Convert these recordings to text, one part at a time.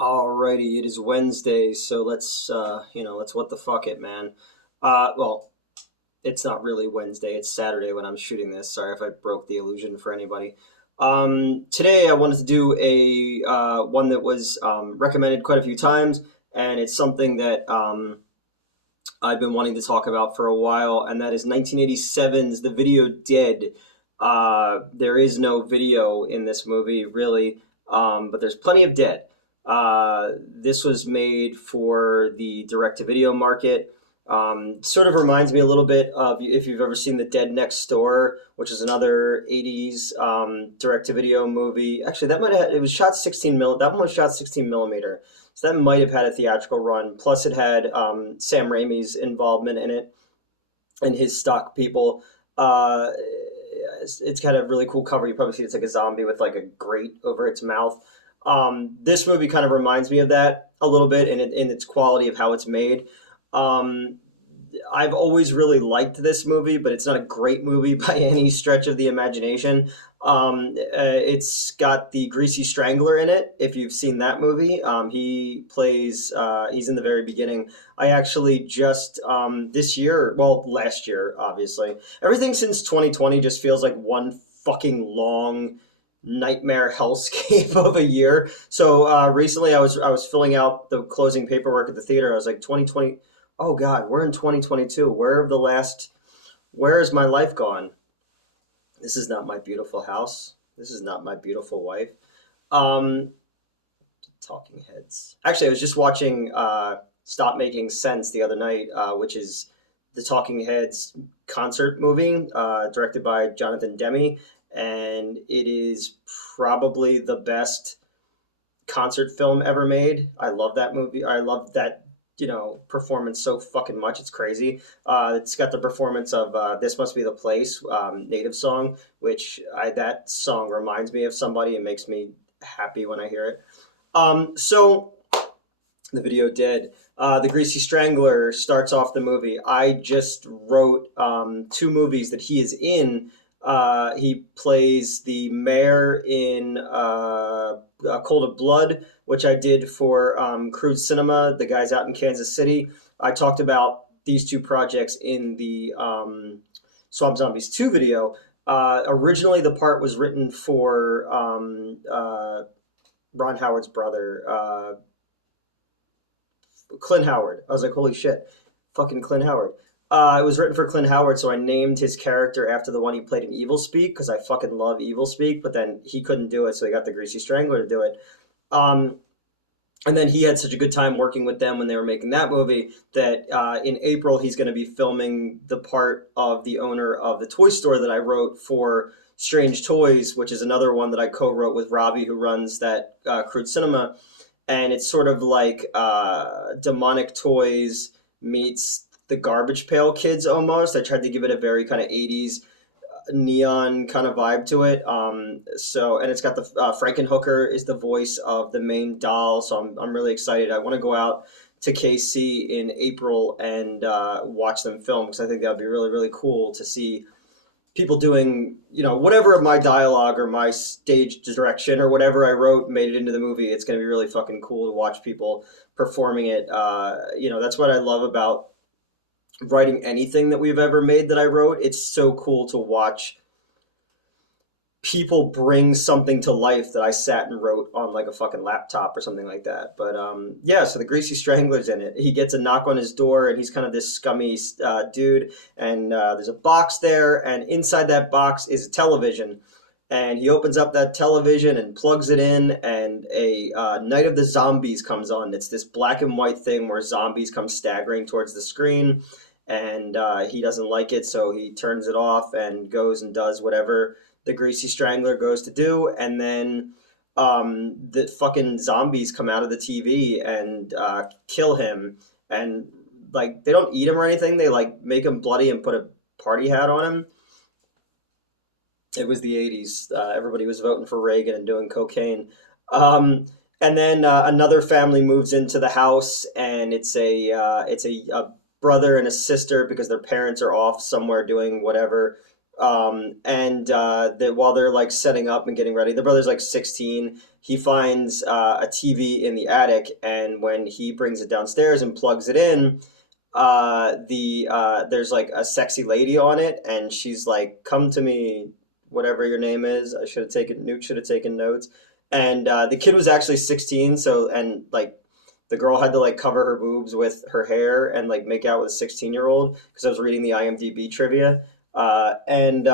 Alrighty, it is Wednesday, so let's what the fuck it, man. Well, it's not really Wednesday, it's Saturday when I'm shooting this. Sorry if I broke the illusion for anybody. Today I wanted to do a one that was recommended quite a few times, and it's something that I've been wanting to talk about for a while, and that is 1987's The Video Dead. There is no video in this movie, really, but there's plenty of dead. This was made for the direct-to-video market. Sort of reminds me a little bit of if you've ever seen The Dead Next Door, which is another 80s direct-to-video movie. Actually, it was shot 16 mil. That one was shot 16 millimeter. So that might have had a theatrical run. Plus, it had Sam Raimi's involvement in it and his stock people. It's got a really cool cover. You probably see it's like a zombie with like a grate over its mouth. This movie kind of reminds me of that a little bit in its quality of how it's made. Um, I've always really liked this movie, but it's not a great movie by any stretch of the imagination. It's got the Greasy Strangler in it. If you've seen that movie, he's in the very beginning. I actually just this year, well, last year, obviously, everything since 2020 just feels like one fucking long nightmare hellscape of a year. So recently, I was filling out the closing paperwork at the theater. I was like, 2020. Oh God, we're in 2022. Where is my life gone? This is not my beautiful house. This is not my beautiful wife. Um, Talking Heads. Actually, I was just watching Stop Making Sense the other night, which is the Talking Heads concert movie, directed by Jonathan Demme, and it is probably the best concert film ever made. I love that movie. I love that performance so fucking much. It's crazy. It's got the performance of "This Must Be the Place" native song, which that song reminds me of somebody and makes me happy when I hear it. So the video did. The Greasy Strangler starts off the movie. I just wrote two movies that he is in. He plays the mayor in Cold of Blood, which I did for Crude Cinema, the guys out in Kansas City. I talked about these two projects in the Swamp Zombies 2 video. Originally, the part was written for Ron Howard's brother, Clint Howard. I was like, holy shit, fucking Clint Howard. It was written for Clint Howard, so I named his character after the one he played in Evil Speak because I fucking love Evil Speak. But then he couldn't do it, so he got the Greasy Strangler to do it. Um, and then he had such a good time working with them when they were making that movie that in April he's going to be filming the part of the owner of the toy store that I wrote for Strange Toys, which is another one that I co-wrote with Robbie, who runs that Crude Cinema, and it's sort of like Demonic Toys meets the Garbage Pail Kids almost. I tried to give it a very kind of 80s neon kind of vibe to it. And it's got the Frankenhooker is the voice of the main doll, so I'm really excited. I want to go out to KC in April and watch them film because I think that would be really really cool to see people doing whatever of my dialogue or my stage direction or whatever I wrote made it into the movie. It's going to be really fucking cool to watch people performing it. That's what I love about writing anything that we've ever made that I wrote. It's so cool to watch people bring something to life that I sat and wrote on like a fucking laptop or something like that. But yeah, so the Greasy Strangler's in it. He gets a knock on his door, and he's kind of this scummy dude. And there's a box there, and inside that box is a television. And he opens up that television and plugs it in, and a Night of the Zombies comes on. It's this black and white thing where zombies come staggering towards the screen, and he doesn't like it, so he turns it off and goes and does whatever the Greasy Strangler goes to do, and then the fucking zombies come out of the TV and kill him, and like they don't eat him or anything. They like make him bloody and put a party hat on him. It was the 80s. Everybody was voting for Reagan and doing cocaine. And then another family moves into the house, and it's a brother and a sister because their parents are off somewhere doing whatever. And while they're like setting up and getting ready, the brother's like 16. He finds a TV in the attic, and when he brings it downstairs and plugs it in, there's like a sexy lady on it, and she's like, "Come to me, whatever your name is." I should have taken Newt should have taken notes. And the kid was actually 16, so and like the girl had to like cover her boobs with her hair and like make out with a 16-year-old because I was reading the IMDb trivia. And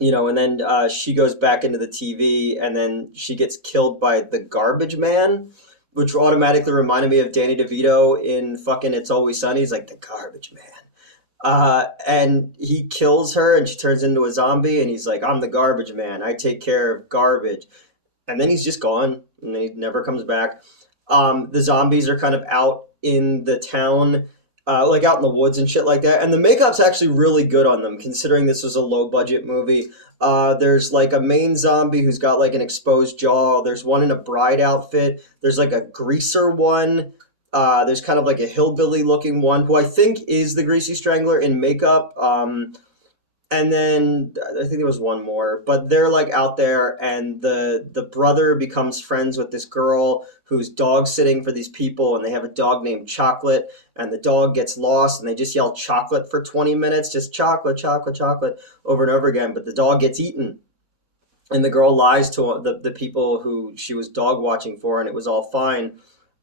and then she goes back into the TV, and then she gets killed by the garbage man, which automatically reminded me of Danny DeVito in fucking It's Always Sunny. He's like the garbage man. And he kills her, and she turns into a zombie, and he's like, "I'm the garbage man. I take care of garbage." And then he's just gone, and then he never comes back. The zombies are kind of out in the town, like out in the woods and shit like that. And the makeup's actually really good on them, considering this was a low budget movie. There's like a main zombie who's got like an exposed jaw. There's one in a bride outfit. There's like a greaser one. There's kind of like a hillbilly looking one who I think is the Greasy Strangler in makeup. And then I think there was one more, but they're like out there, and the brother becomes friends with this girl who's dog sitting for these people, and they have a dog named Chocolate, and the dog gets lost, and they just yell chocolate for 20 minutes, just chocolate, chocolate, chocolate, over and over again, but the dog gets eaten. And the girl lies to the people who she was dog watching for, and it was all fine.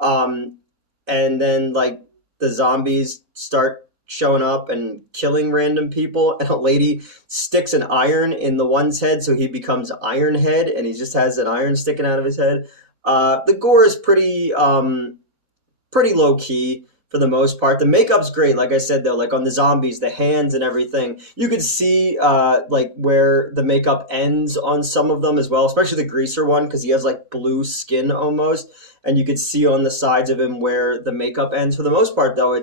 Um, and then like the zombies start showing up and killing random people, and a lady sticks an iron in the one's head, so he becomes Iron Head, and he just has an iron sticking out of his head. The gore is pretty low key for the most part. The makeup's great, like I said though, like on the zombies, the hands and everything. You could see like where the makeup ends on some of them as well, especially the greaser one because he has like blue skin almost, and you could see on the sides of him where the makeup ends. For the most part though,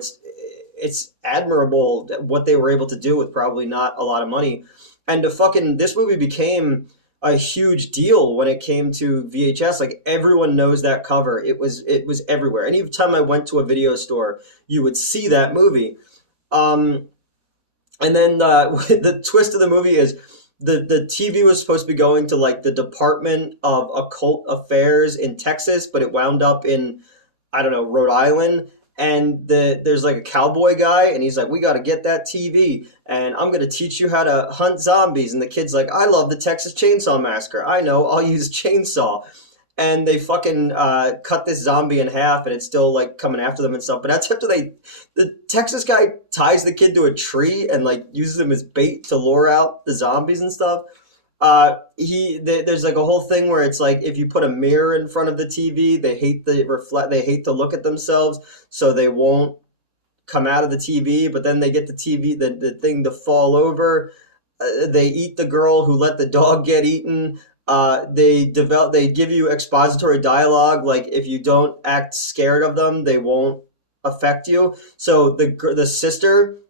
it's admirable what they were able to do with probably not a lot of money. And to fucking this movie became a huge deal when it came to VHS. Like everyone knows that cover. It was everywhere. Anytime I went to a video store, you would see that movie. Um, and then the twist of the movie is the TV was supposed to be going to like the Department of Occult Affairs in Texas, but it wound up in I don't know, Rhode Island. And there's like a cowboy guy, and he's like, "We got to get that TV, and I'm gonna teach you how to hunt zombies." And the kid's like, "I love the Texas Chainsaw Massacre. I know, I'll use chainsaw." And they fucking cut this zombie in half, and it's still like coming after them and stuff. But that's after the Texas guy ties the kid to a tree and like uses him as bait to lure out the zombies and stuff. There's like a whole thing where it's like if you put a mirror in front of the TV, they hate to look at themselves, so they won't come out of the TV. But then they get the thing to fall over. They eat the girl who let the dog get eaten. They give you expository dialogue, like if you don't act scared of them, they won't affect you. So the sister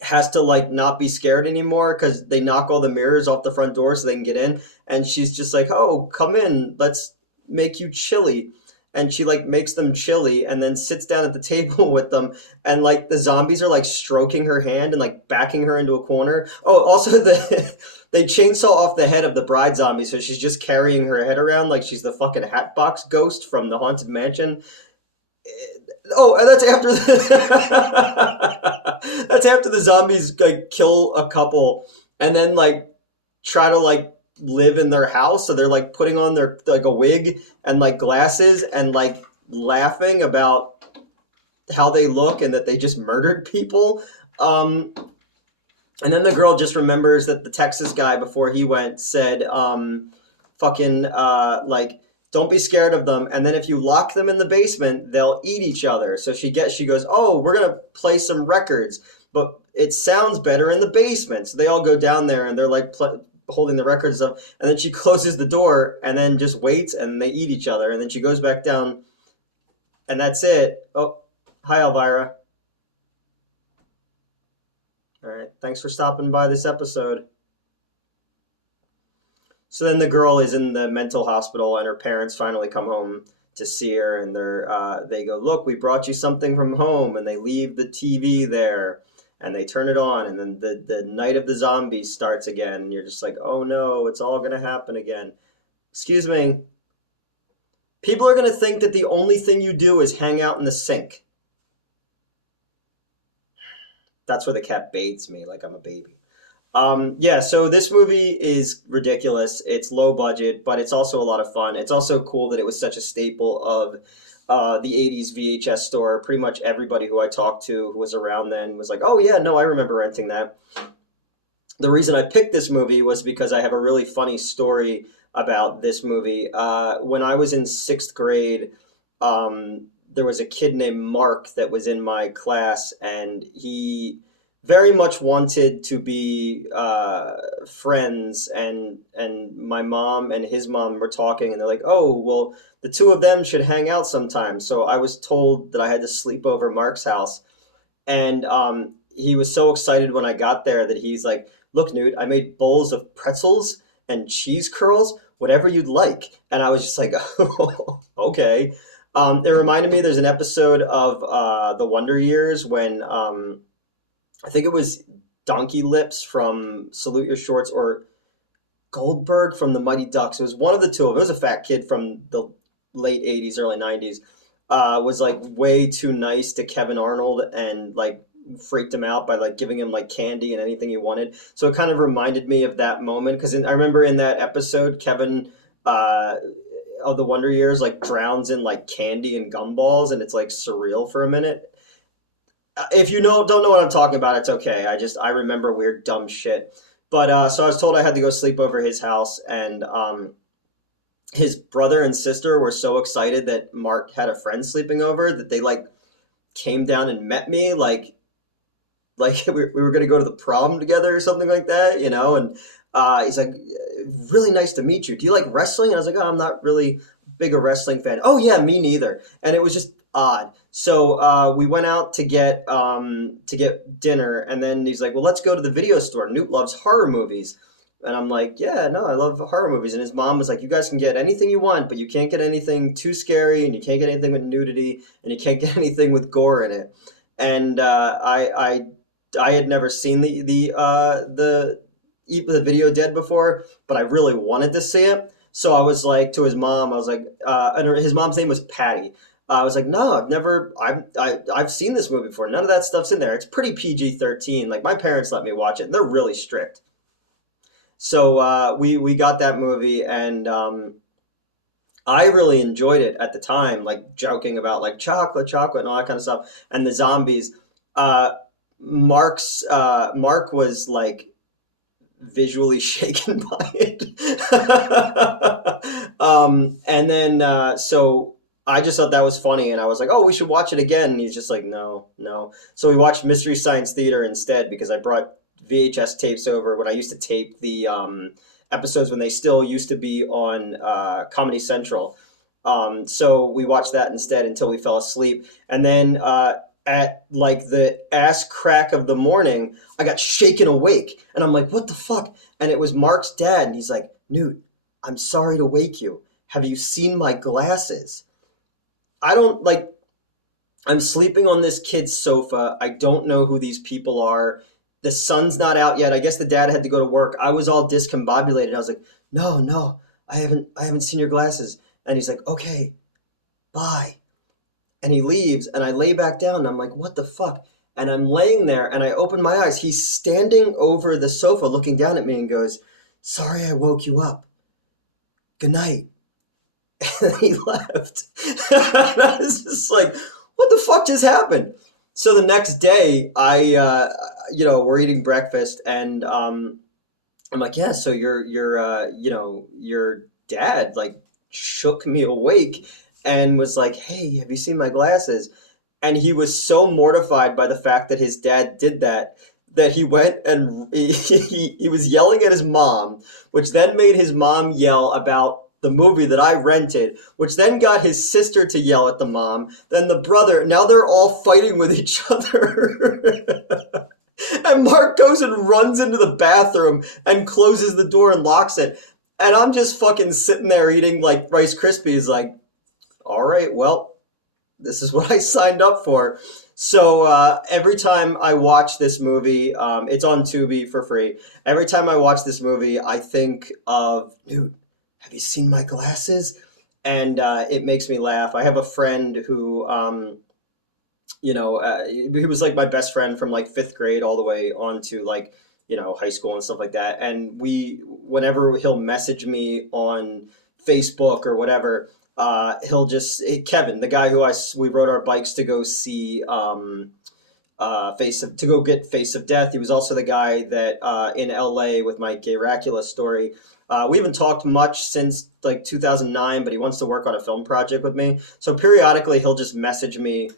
has to like not be scared anymore because they knock all the mirrors off the front door so they can get in, and she's just like, "Oh, come in, let's make you chili." And she like makes them chili and then sits down at the table with them, and like the zombies are like stroking her hand and like backing her into a corner. Oh, also they chainsaw off the head of the bride zombie, so she's just carrying her head around like she's the fucking Hatbox Ghost from the Haunted Mansion. Oh, and that's after that's after the zombies like kill a couple, and then like try to like live in their house. So they're like putting on their like a wig and like glasses and like laughing about how they look and that they just murdered people. And then the girl just remembers that the Texas guy before he went said, fucking like, "Don't be scared of them, and then if you lock them in the basement, they'll eat each other." So she goes, "Oh, we're gonna play some records, but it sounds better in the basement." So they all go down there, and they're like holding the records up, and then she closes the door, and then just waits, and they eat each other, and then she goes back down, and that's it. Oh, hi Elvira. All right, thanks for stopping by this episode. So then the girl is in the mental hospital, and her parents finally come home to see her, and they go, "Look, we brought you something from home," and they leave the TV there, and they turn it on, and then the night of the zombies starts again, and you're just like, oh no, it's all gonna happen again. Excuse me. People are gonna think that the only thing you do is hang out in the sink. That's where the cat bathes me like I'm a baby. Yeah, so this movie is ridiculous. It's low budget, but it's also a lot of fun. It's also cool that it was such a staple of the 80s VHS store. Pretty much everybody who I talked to who was around then was like, oh, yeah, no, I remember renting that. The reason I picked this movie was because I have a really funny story about this movie. When I was in sixth grade, there was a kid named Mark that was in my class, and he very much wanted to be friends. And my mom and his mom were talking, and they're like, "Oh, well, the two of them should hang out sometime." So I was told that I had to sleep over Mark's house, and he was so excited when I got there that he's like, "Look, Newt, I made bowls of pretzels and cheese curls, whatever you'd like." And I was just like, "Oh, okay." It reminded me there's an episode of The Wonder Years when I think it was Donkey Lips from Salute Your Shorts or Goldberg from the Mighty Ducks. It was one of the two of them. It was a fat kid from the late 80s, early 90s. Was like way too nice to Kevin Arnold and like freaked him out by like giving him like candy and anything he wanted. So it kind of reminded me of that moment because I remember in that episode, Kevin uh, of the Wonder Years like drowns in like candy and gumballs, and it's like surreal for a minute. If you don't know what I'm talking about, it's okay. I remember weird dumb shit. But so I was told I had to go sleep over his house, and his brother and sister were so excited that Mark had a friend sleeping over that they like came down and met me like we were gonna go to the prom together or something like that, you know. And he's like, "Really nice to meet you. Do you like wrestling?" And I was like, "Oh, I'm not really big a wrestling fan." "Oh yeah, me neither." And it was just odd. So we went out to get dinner, and then he's like, "Well, let's go to the video store. Newt loves horror movies." And I'm like, "Yeah, no, I love horror movies." And his mom was like, "You guys can get anything you want, but you can't get anything too scary, and you can't get anything with nudity, and you can't get anything with gore in it." And I had never seen the video dead before, but I really wanted to see it. So I was like to his mom, I was like, and his mom's name was Patty. I was like, no, I've seen this movie before. None of that stuff's in there. It's pretty PG-13. Like my parents let me watch it, and they're really strict. So we got that movie, and I really enjoyed it at the time, like joking about like chocolate, and all that kind of stuff, and the zombies. Uh, Mark was like visually shaken by it. And then so I just thought that was funny, and I was like, "Oh, we should watch it again." And he's just like, "No, no." So we watched Mystery Science Theater instead because I brought VHS tapes over when I used to tape the episodes when they still used to be on Comedy Central. So we watched that instead until we fell asleep, and then at like the ass crack of the morning, I got shaken awake, and I'm like, "What the fuck?" And it was Mark's dad, and he's like, "Newt, I'm sorry to wake you. Have you seen my glasses?" I don't like. I'm sleeping on this kid's sofa. I don't know who these people are. The sun's not out yet. I guess the dad had to go to work. I was all discombobulated. I was like, "No, no, I haven't seen your glasses." And he's like, "Okay, bye." And he leaves, and I lay back down, and I'm like, "What the fuck?" And I'm laying there, and I open my eyes. He's standing over the sofa looking down at me and goes, "Sorry I woke you up. Good night." And he left. And I was just like, "What the fuck just happened?" So the next day, we're eating breakfast, and I'm like, "Yeah, so your dad like shook me awake and was like, 'Hey, have you seen my glasses?'" And he was so mortified by the fact that his dad did that that he went and he was yelling at his mom, which then made his mom yell about the movie that I rented, which then got his sister to yell at the mom, then the brother. Now they're all fighting with each other. And Mark goes and runs into the bathroom and closes the door and locks it. And I'm just fucking sitting there eating like Rice Krispies, like, all right, well, This is what I signed up for. So every time I watch this movie, it's on Tubi for free. Every time I watch this movie, I think of, dude, have you seen my glasses? And it makes me laugh. I have a friend who, he was like my best friend from like fifth grade all the way on to like, high school and stuff like that. And whenever he'll message me on Facebook or whatever, he'll just, Kevin, the guy who we rode our bikes to go see, to go get Face of Death. He was also the guy that in LA with my Gay Racula story. We haven't talked much since like 2009, but he wants to work on a film project with me. So periodically he'll just message me,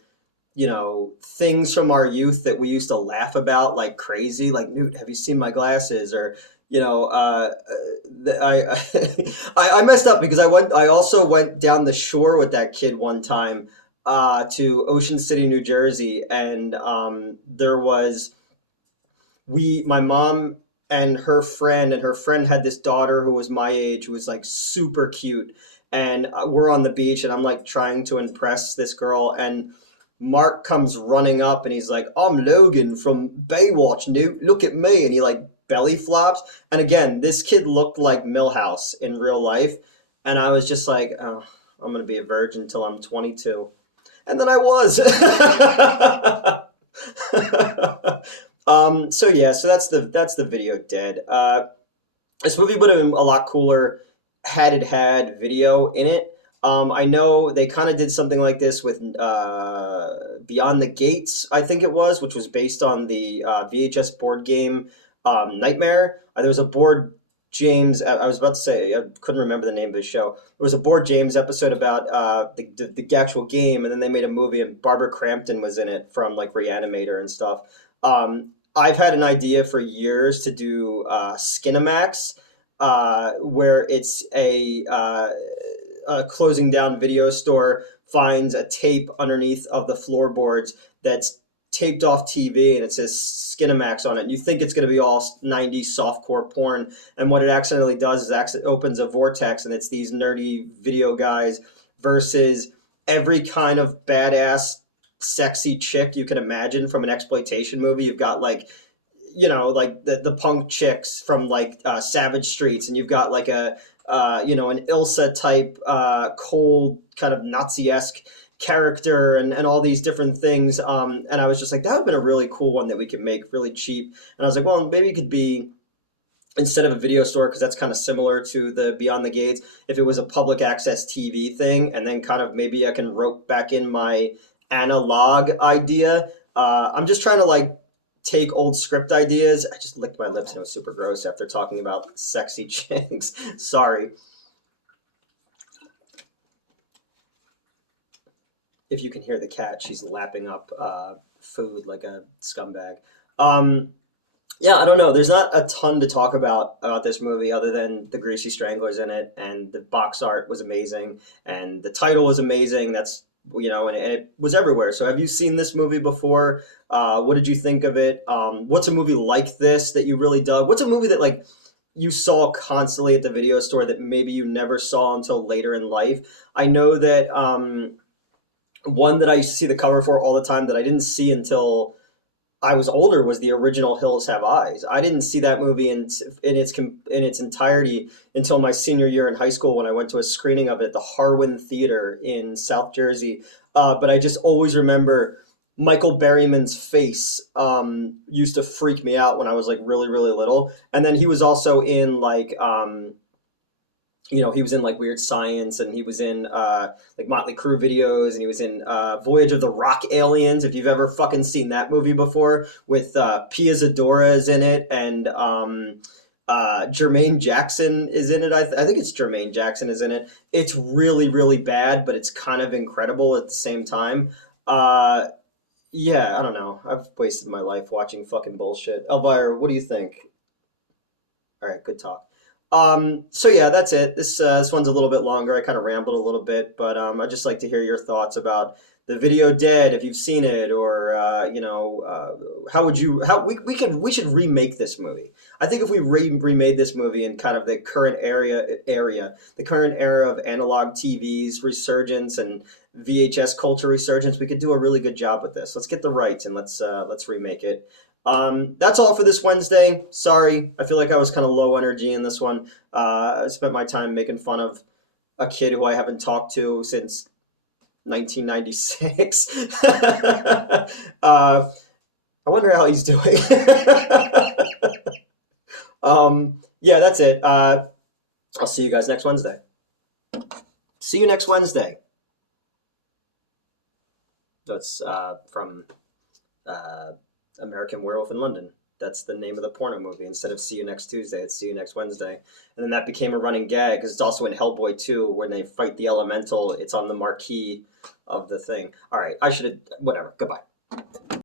things from our youth that we used to laugh about like crazy, like, Newt, have you seen my glasses? Or, I, I messed up because I also went down the shore with that kid one time, to Ocean City, New Jersey. And, there was, my mom and her friend had this daughter who was my age, who was like super cute. And we're on the beach and I'm like trying to impress this girl, and Mark comes running up and he's like, I'm Logan from Baywatch, Newt. Look at me. And he like belly flops. And again, this kid looked like Millhouse in real life. And I was just like, oh, I'm going to be a virgin until I'm 22. And then I was. So yeah, so that's the video dead. This movie would have been a lot cooler had it had video in it. I know they kind of did something like this with Beyond the Gates, I think it was, which was based on the VHS board game Nightmare. There was a board James. I was about to say I couldn't remember the name of the show. There was a board James episode about the actual game, and then they made a movie, and Barbara Crampton was in it from like Reanimator and stuff. I've had an idea for years to do Skinamax, where it's a closing down video store finds a tape underneath of the floorboards that's taped off TV, and it says Skinamax on it. And you think it's going to be all 90s softcore porn, and what it accidentally does is it opens a vortex, and it's these nerdy video guys versus every kind of badass sexy chick you can imagine from an exploitation movie. You've got like, like the punk chicks from like Savage Streets, and you've got like an Ilsa type, cold kind of Nazi-esque character, and all these different things. And I was just like, that would have been a really cool one that we could make really cheap. And I was like, well, maybe it could be, instead of a video store, because that's kind of similar to the Beyond the Gates, if it was a public access TV thing, and then kind of maybe I can rope back in my analog idea. I'm just trying to like take old script ideas. I just licked my lips and it was super gross after talking about sexy chicks. Sorry. If you can hear the cat, she's lapping up food like a scumbag. Yeah, I don't know. There's not a ton to talk about this movie other than the Greasy Stranglers in it, and the box art was amazing, and the title was amazing. That's, and it was everywhere. So have you seen this movie before? What did you think of it? What's a movie like this that you really dug? What's a movie that like you saw constantly at the video store that maybe you never saw until later in life? I know that one that I used to see the cover for all the time that I didn't see until I was older was the original Hills Have Eyes. I didn't see that movie in its entirety until my senior year in high school, when I went to a screening of it at the Harwin Theater in South Jersey. But I just always remember Michael Berryman's face used to freak me out when I was like really, really little. And then he was also in like he was in like Weird Science, and he was in like Motley Crue videos, and he was in Voyage of the Rock Aliens. If you've ever fucking seen that movie before, with Pia Zadora is in it, and Jermaine Jackson is in it. I think it's Jermaine Jackson is in it. It's really, really bad, but it's kind of incredible at the same time. Yeah, I don't know. I've wasted my life watching fucking bullshit. Elvira, what do you think? All right, good talk. So yeah, that's it. This one's a little bit longer. I kind of rambled a little bit, but I'd just like to hear your thoughts about the video Dead, if you've seen it, or how would you how we should remake this movie. I think if we remade this movie in kind of the current the current era of analog TV's resurgence and VHS culture resurgence, we could do a really good job with this. Let's get the rights and let's remake it. That's all for this Wednesday. Sorry, I feel like I was kind of low energy in this one. I spent my time making fun of a kid who I haven't talked to since 1996. I wonder how he's doing. Yeah, that's it. I'll see you guys next Wednesday. See you next Wednesday. That's from uh, American Werewolf in London. That's the name of the porno movie. Instead of See You Next Tuesday, it's See You Next Wednesday. And then that became a running gag because it's also in Hellboy 2 when they fight the elemental. It's on the marquee of the thing. All right, I should have. Whatever. Goodbye.